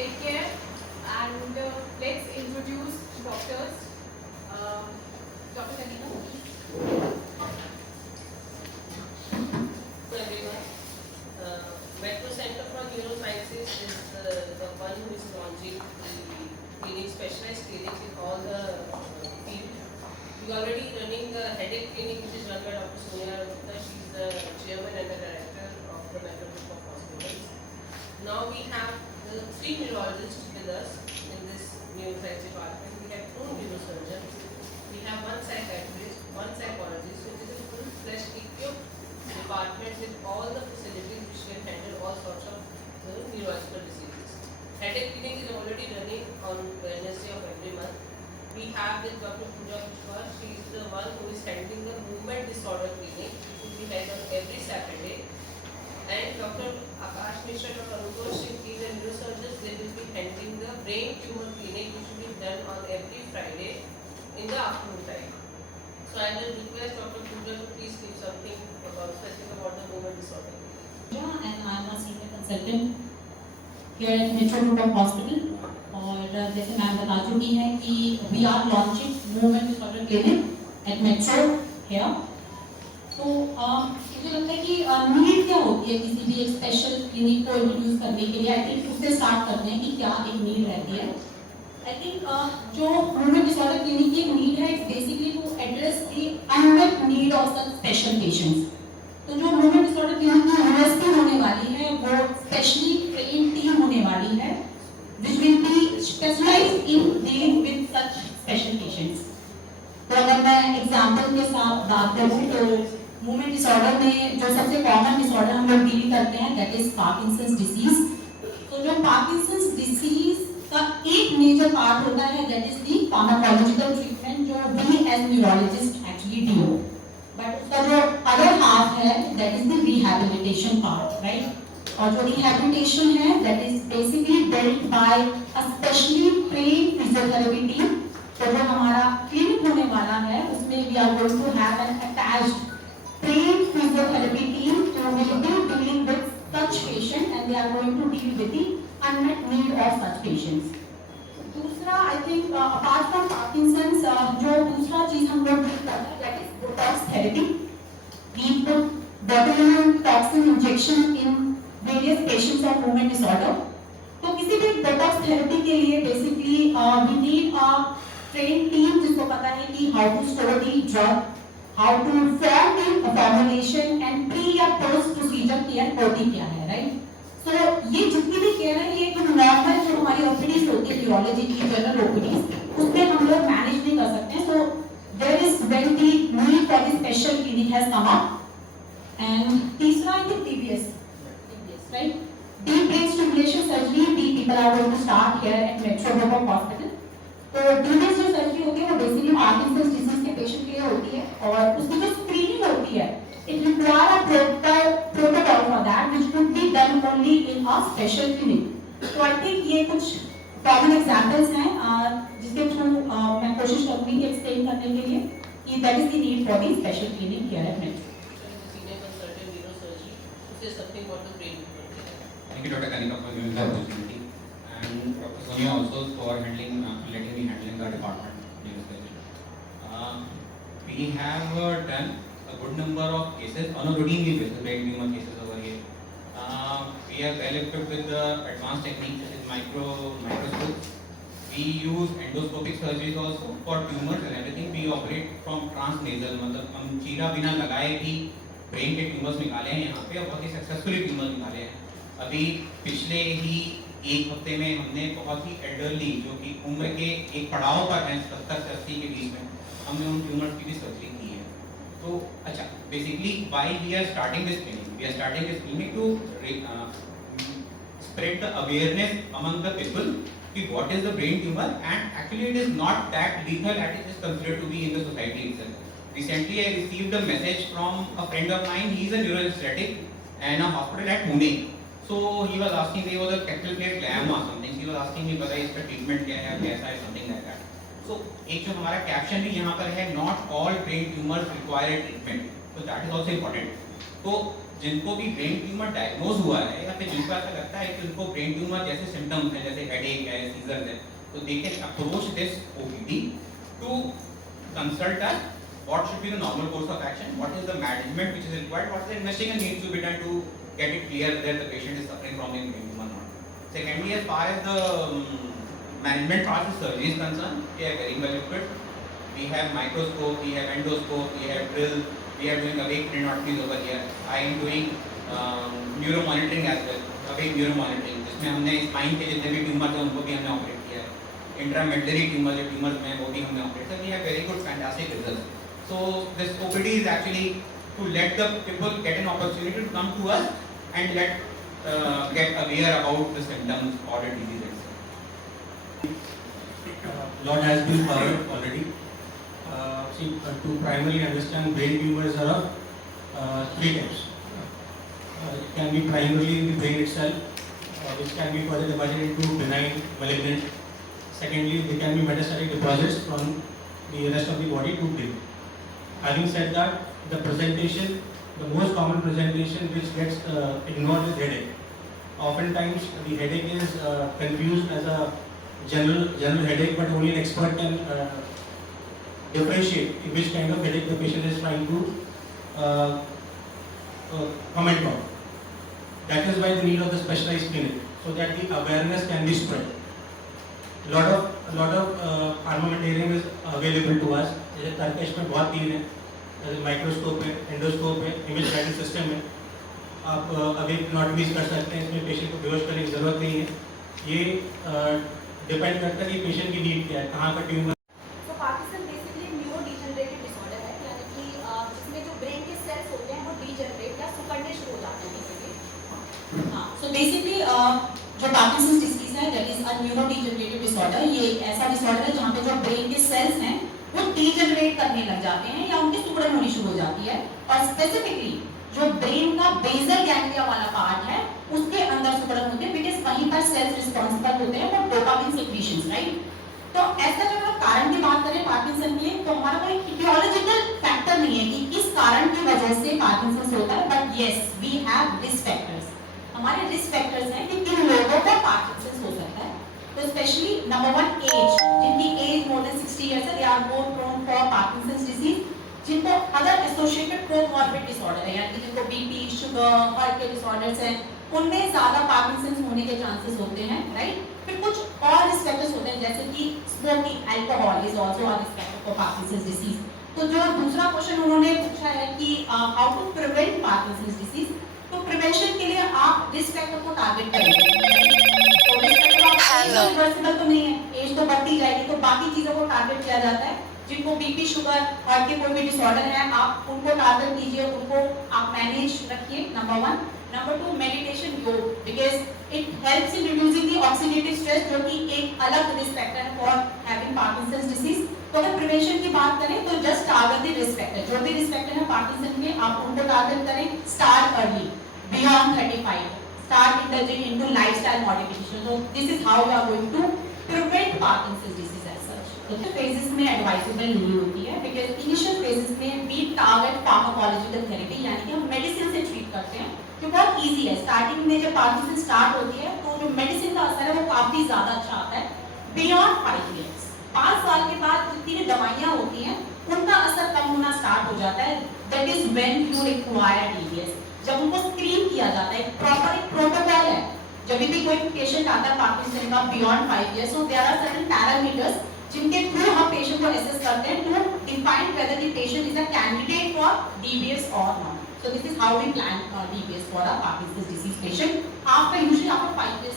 take care, and let's introduce doctors. Dr. Kanina, please. Everyone, Metro Center for Neurosciences is the one who is launching the clinic, specialized clinics in all the field. We are already running the headache clinic, which is run by Dr. Sonia Gupta. She is the chairman and the director of the Metro Group of Hospitals. Now we have the 3 neurologists with us in this neuroscience department. We have 2 neurosurgeons. We have 1 psychiatrist, 1 psychologist. So it is a full-fledged equipped department with all the facilities which can handle all sorts of neurological diseases. Headache clinic is already running on Wednesday of every month. We have with Dr. Pooja Kushwaha. She is the one who is handling the movement disorder clinic, which will be held on every Saturday. And Dr. Akash Mishra, Dr. Ankush Singh, these are neurosurgeons. They will be handling the brain tumor clinic, which will be done on every Friday in the afternoon time. So I will request Dr. Pooja to please give something specific about the movement disorder. And I'm a senior consultant here at Metro Group of Hospital. और जैसे ma'am बता चुकी हैं कि we are launching movement disorder clinic at Metro here. तो मुझे लगता है कि नीड क्या होती है किसी भी एक स्पेशल क्लिनिक को इंट्रोड्यूस करने के लिए. आई थिंक उससे स्टार्ट करते हैं कि क्या एक नीड रहती है. आई थिंक जो movement disorder clinic की नीड है, it's basically to address the unmet need of such special patients. तो जो movement disorder clinic की यूनिवर्सिटी होने वाली है वो स्पेशली ट्रेन टीम होने वाली है which will be specialized in dealing with such special patients. तो अगर मैं एग्जांपल के साथ बात करूं तो movement disorder में जो सबसे कॉमन डिसऑर्डर हम लोग डील करते हैं दैट इज पार्किंसंस डिसीज. तो जो पार्किंसंस डिसीज का एक मेजर पार्ट होता है that is the pharmacological treatment जो we as neurologist actually do. But उसका जो अदर हाफ है that is the rehabilitation part, right. और जो रिहैबिलिटेशन है that is basically dealt by a specially trained physiotherapy team. तो जो हमारा क्लिनिक होने वाला है उसमें we are going to have an attached trained physiotherapy team who will be dealing with such patient and they are going to deal with the unmet need of such patients. दूसरा I think apart from Parkinson's जो दूसरा चीज हम लोग deal करते हैं that is botox therapy. We put botulinum toxin injection in various patients of movement disorder. तो किसी भी botox therapy के लिए basically we need a trained team जिसको पता है कि how to store the drug, how to form the formulation and pre या post procedure care होती क्या है, right? So ये जितनी भी केयर है ये एक नॉर्मल जो हमारी ओपीडीज होती है न्यूरोलॉजी की जनरल ओपीडीज उसमें हम लोग मैनेज नहीं कर सकते हैं. So there is when the need for the special clinic has come up. And तीसरा है DBS, right? Deep brain stimulation surgery we people are going to start here at Metro Group of Hospital. तो DBS जो surgery होती है वो basically Parkinson's disease के patient के लिए होती है और उसकी जो स्क्रीनिंग होती है it require a proper protocol for that which could be done only in a special clinic. तो I think ये कुछ common examples हैं जिसके थ्रू मैं कोशिश करूँगी कि एक्सप्लेन करने के लिए कि that is the need for the special clinic here at Metro. Thank you, Dr. Kanika, for giving the opportunity, and Dr. Sonia also for letting me handling the department. We have done a good number of cases on a routine basis, brain tumor cases over here. We are well equipped with the advanced techniques such as microscopes. We use endoscopic surgeries also for tumors and everything. We operate from transnasal, मतलब हम चीरा बिना लगाए भी brain के tumours निकाले हैं यहाँ पे और बहुत ही सक्सेसफुली ट्यूमर निकाले हैं. अभी पिछले ही एक हफ्ते में हमने बहुत ही एल्डरली जो कि उम्र के एक पड़ाव पर हैं 70 से 80 के बीच में हमने उन ट्यूमर्स की भी सर्जरी की है. तो अच्छा, basically why we are starting this clinic to spread the awareness among the people कि what is the brain tumor and actually it is not that lethal as it is considered to be in the society itself. Recently I received a message from a friend of mine. He is a neuroanesthetic in a hospital at Pune. So he was asking, there was a capital plate glioma or something. He was asking me whether इसका treatment क्या है, कैसा है, something like that. So एक जो हमारा caption भी यहाँ पर है, not all brain tumors require treatment. So that is also important. तो जिनको भी ब्रेन ट्यूमर डायग्नोज हुआ है या फिर जिनको ऐसा लगता है कि उनको ब्रेन ट्यूमर जैसे सिम्टम्स हैं, जैसे हेडेक है, सीजर्स है, तो they can approach this OPD to consult us what should be the normal course of action, what is the management which is required, what is the investigation needs to be done to get it clear that the patient is suffering from a brain tumor or not. Secondly, as far as the management part of surgery is concerned, we are very well equipped. We have microscope, we have endoscope, we have drill, we are doing awake craniotomies over here. I am doing neuro monitoring as well, awake neuro monitoring, जिसमें हमने spine के जितने भी tumour थे उनको भी हमने operate किया है. इंट्रामेडलरी ट्यूमर जो ट्यूमर्स में वो भी हमने ऑपरेट किया. We have very good fantastic results. So this OPD is actually to let the people get an opportunity to come to us and get aware about the symptoms or the disease itself. Lot has been covered already. To primarily understand brain tumors are of three types. It can be primarily in the brain itself, which can be further divided into benign, malignant. Secondly, they can be metastatic deposits from the rest of the body to brain. Having said that, the presentation, the most common presentation which gets ignored is headache. Oftentimes, the headache is confused as a general headache, but only an expert can differentiate which kind of headache the patient is trying to comment on. That is why the need of the specialized clinic, so that the awareness can be spread. lot of armamentarium is available to us. जैसे तर्कश में बहुत तीन है, जैसे microscope है, endoscope है, image guided system है. आप अवेक नॉटमीज कर सकते हैं, इसमें पेशेंट को बेहोश करने की जरूरत नहीं है. ये डिपेंड करता है कि पेशेंट की नीड क्या है, कहाँ का ट्यूमर. तो पार्किंसन बेसिकली न्यूरोडिजनरेटिव डिसऑर्डर है, यानी कि जिसमें जो ब्रेन के सेल्स होते हैं वो डीजनरेट या सिकुड़ने शुरू हो जाते हैं बेसिकली. हाँ, so basically जो पार्किंसंस डिजीज है that is a neurodegenerative disorder. ये एक ऐसा डिसऑर्डर है जहाँ पे जो ब्रेन के सेल्स हैं वो डीजनरेट करने लग जाते हैं या उनकी सिकुड़न होनी शुरू हो जाती है. और स्पेसिफिकली जो ब्रेन का बेसल गैंग्लिया वाला पार्ट है उसके अंदर सिकुड़न होती है, बिकॉज़ वहीं पर सेल्स रिस्पांसिबल होते हैं फॉर डोपामिन सिक्रीशंस, राइट. तो ऐसा जब हम कारण की बात करें पार्किंसन की, तो हमारा कोई इटियोलॉजिकल फैक्टर नहीं है कि किस कारण की वजह से पार्किंसन होता है, but yes we have risk factors. हमारे रिस्क फैक्टर्स हैं कि किन लोगों को पार्किंसन हो सकता है. तो स्पेशली नंबर 1 एज, जिनकी एज मोर देन 60 इयर्स है, they are more prone for Parkinson's disease. जिनको अदर एसोसिएटेड कोमॉर्बिड डिसऑर्डर है, यानी कि जिनको बीपी, शुगर, हार्ट के डिसऑर्डर्स हैं, उनमें ज्यादा पार्किंसंस होने के चांसेस होते हैं, राइट. फिर कुछ और रिस्क फैक्टर्स होते हैं जैसे कि smoking, alcohol is also a risk factor for Parkinson's disease. तो जो दूसरा क्वेश्चन उन्होंने पूछा है कि how to prevent Parkinson's disease, तो प्रिवेंशन के लिए आप रिस्क फैक्टर को टारगेट करेंगे. तो रिस्क फैक्टर रिवर्सिबल तो नहीं है, एज तो बढ़ती जाएगी, तो बाकी चीजों को टारगेट किया जाता है. जिनको बीपी, शुगर, हार्ट के कोई भी डिसऑर्डर है, आप उनको टारगेट कीजिए, उनको आप मैनेज रखिए, नंबर 1. नंबर 2, मेडिटेशन, योग, because it helps in reducing the oxidative stress, जो कि एक अलग रिस्क फैक्टर है फॉर हैविंग पार्किंसंस डिजीज. तो अगर प्रिवेंशन की बात करें तो just target the risk factor. जो भी रिस्क फैक्टर है पार्किंसन में, आप उनको टारगेट करें. Start early, beyond 35, start indulging into lifestyle modification. So this is how we are going to prevent Parkinson's disease. तो फेजेस में एडवाइजेबल नहीं होती है, बिकॉज इनिशियल फेजेस में वी टारगेट फार्माकोलॉजिकल थेरेपी, यानी कि हम मेडिसिन से ट्रीट करते हैं, जो बहुत इजी है. स्टार्टिंग में जब पार्किंसन स्टार्ट होती है तो जो मेडिसिन का असर है वो काफी ज्यादा अच्छा आता है. बियॉन्ड 5 इयर्स, 5 साल के बाद जितनी भी दवाइयां होती हैं उनका असर कम होना स्टार्ट हो जाता है. That is when you require DBS, जब उनको स्क्रीन किया जाता है. प्रॉपर एक प्रोटोकॉल है. जब भी कोई पेशेंट आता है पार्किंसन का beyond 5 years, so there are certain parameters जिनके थ्रू हम पेशेंट को असेस करते हैं to define whether the patient is a candidate for DBS और not. So this is how we plan DBS for a Parkinson's disease patient. After usually after 5 years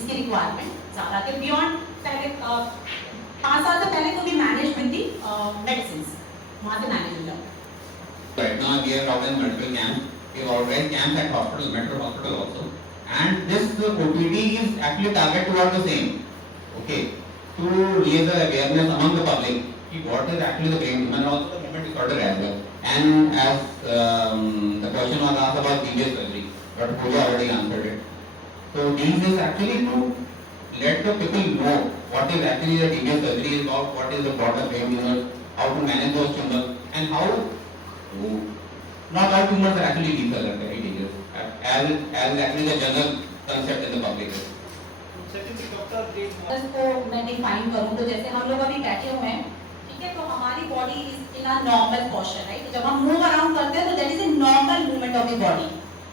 इसकी requirement ज्यादा है. Beyond पहले 5 साल से पहले तो भी मैनेज विद द मेडिसिन्स, वहां से मैनेज हो जाता है. Right now we are organizing medical camp. We have organized camps at hospitals, metro hospital also, and this OPD is actually targeted toward the same. Okay. To raise the awareness among the public कि what is actually the brain tumor and also the movement disorder as well. And as the question was asked about DBS surgery, but Pooja already answered it. So this is actually to let the people know what is actually the DBS surgery is about, what is the broader brain tumor, how to manage those tumors, and how to not all tumors are actually lethal and very dangerous, as actually the general concept in the public is. को मैं define करूं तो जैसे हम लोग अभी बैठे हुए हैं, ठीक है, तो हमारी body is in a normal posture, right. जब हम मूव अराउंड करते हैं तो that is a normal movement of the body.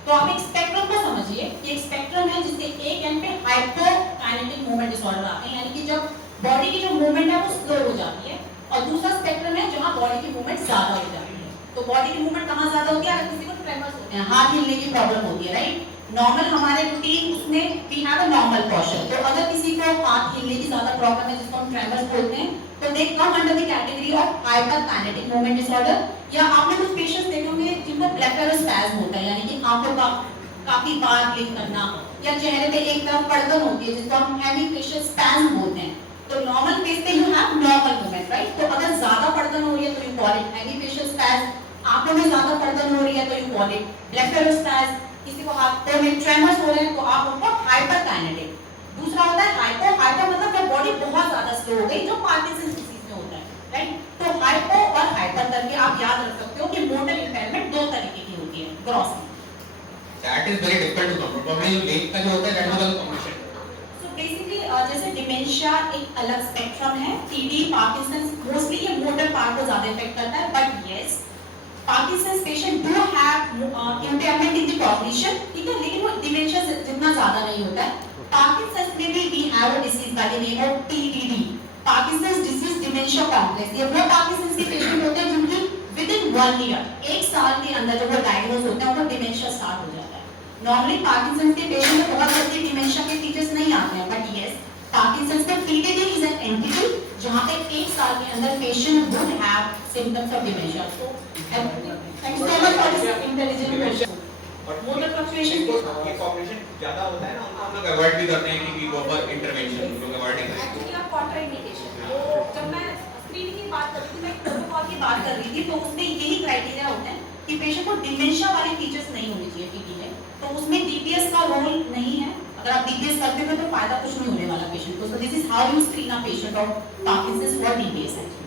तो आप एक स्पेक्ट्रम को समझिए, ये एक स्पेक्ट्रम है जिसके एक एंड पे हाइपोकाइनेटिक मूवमेंट डिसऑर्डर आते हैं, यानी कि जब बॉडी की जो मूवमेंट है वो स्लो हो जाती है, और दूसरा स्पेक्ट्रम है जहां बॉडी की मूवमेंट ज्यादा हो जाती है। तो बॉडी की मूवमेंट कहां ज्यादा होती है? अगर किसी को ट्रेमर्स होते हैं, हाथ हिलने की प्रॉब्लम होती है, राइट। नॉर्मल हमारे रूटीन उसमें we have a normal posture. तो अगर किसी को हाथ हिलने की ज्यादा प्रॉब्लम है, जिसको हम ट्रेमर्स बोलते हैं, तो they come under the category of hyperkinetic movement disorder. या आपने कुछ पेशेंट्स देखे होंगे जिनको ब्लेफरोस्पैज्म होता है, यानी कि आंखों का काफी बार ब्लिंक करना, या चेहरे पे एक तरफ पड़गन होती है जिसको हम हेमी फेशियल स्पैज्म बोलते हैं। तो नॉर्मल फेस पे you have normal movement, right. तो अगर ज्यादा पड़गन हो रही है तो you call it hemifacial spasm, आंखों में ज्यादा पड़गन हो रही है तो यू कॉल इट ब्लेफरोस्पैज्म, किसी को हाथों में ट्रेमर्स हो रहे हैं तो आप उनको हाइपरकाइनेटिक। दूसरा होता है हाइपो। हाइपो मतलब जब बॉडी बहुत ज्यादा स्लो हो गई, जो पार्किंसंस डिजीज में होता है, राइट। तो हाइपो और हाइपर करके आप याद रख सकते हो कि मोटर इम्पेयरमेंट दो तरीके की होती है grossly. That is very difficult to control. Probably late का जो होता है that is all combination. So basically जैसे डिमेंशिया एक अलग स्पेक्ट्रम है, TD, पार्किंसंस, मोस्टली ये मोटर पार्ट को ज्यादा इफेक्ट करता है, but yes Parkinson's patient do have impairment in the cognition, ठीक है, लेकिन वो डिमेंशिया से जितना ज्यादा नहीं होता है। पार्किंसंस में भी we have a disease by the name of PDD, Parkinson's disease dementia complex. ये वो पार्किंसंस के पेशेंट होते हैं जिनकी विद इन 1 ईयर, एक साल के अंदर जब वो डायग्नोज होते हैं उनको डिमेंशिया स्टार्ट हो जाता है। नॉर्मली पार्किंसंस के पेशेंट में बहुत जल्दी डिमेंशिया के फीचर्स नहीं आते हैं, बट यस पार्किंसंस में PDD इज एन एंटिटी जहां पे एक साल के अंदर patient would have symptoms of dementia. So thank you so much for this intelligent question. Motor fluctuation ये कॉम्बिनेशन ज्यादा होता है ना, हम लोग अवॉइड भी करते हैं कि प्रॉपर इंटरवेंशन लोग अवॉइड नहीं करते। एक्चुअली आप कॉन्ट्राइंडिकेशन, तो जब मैं स्क्रीनिंग की बात कर रही थी, मैं प्रोटोकॉल की बात कर रही थी, तो उसमें यही क्राइटेरिया होता है कि पेशेंट को डिमेंशिया वाले फीचर्स नहीं होने चाहिए पीटी में, तो उसमें DPS का रोल नहीं है। अगर आप DPS करते हो तो फायदा कुछ नहीं होने वाला पेशेंट को। सो this is how you screen a patient of Parkinson's for DPS actually.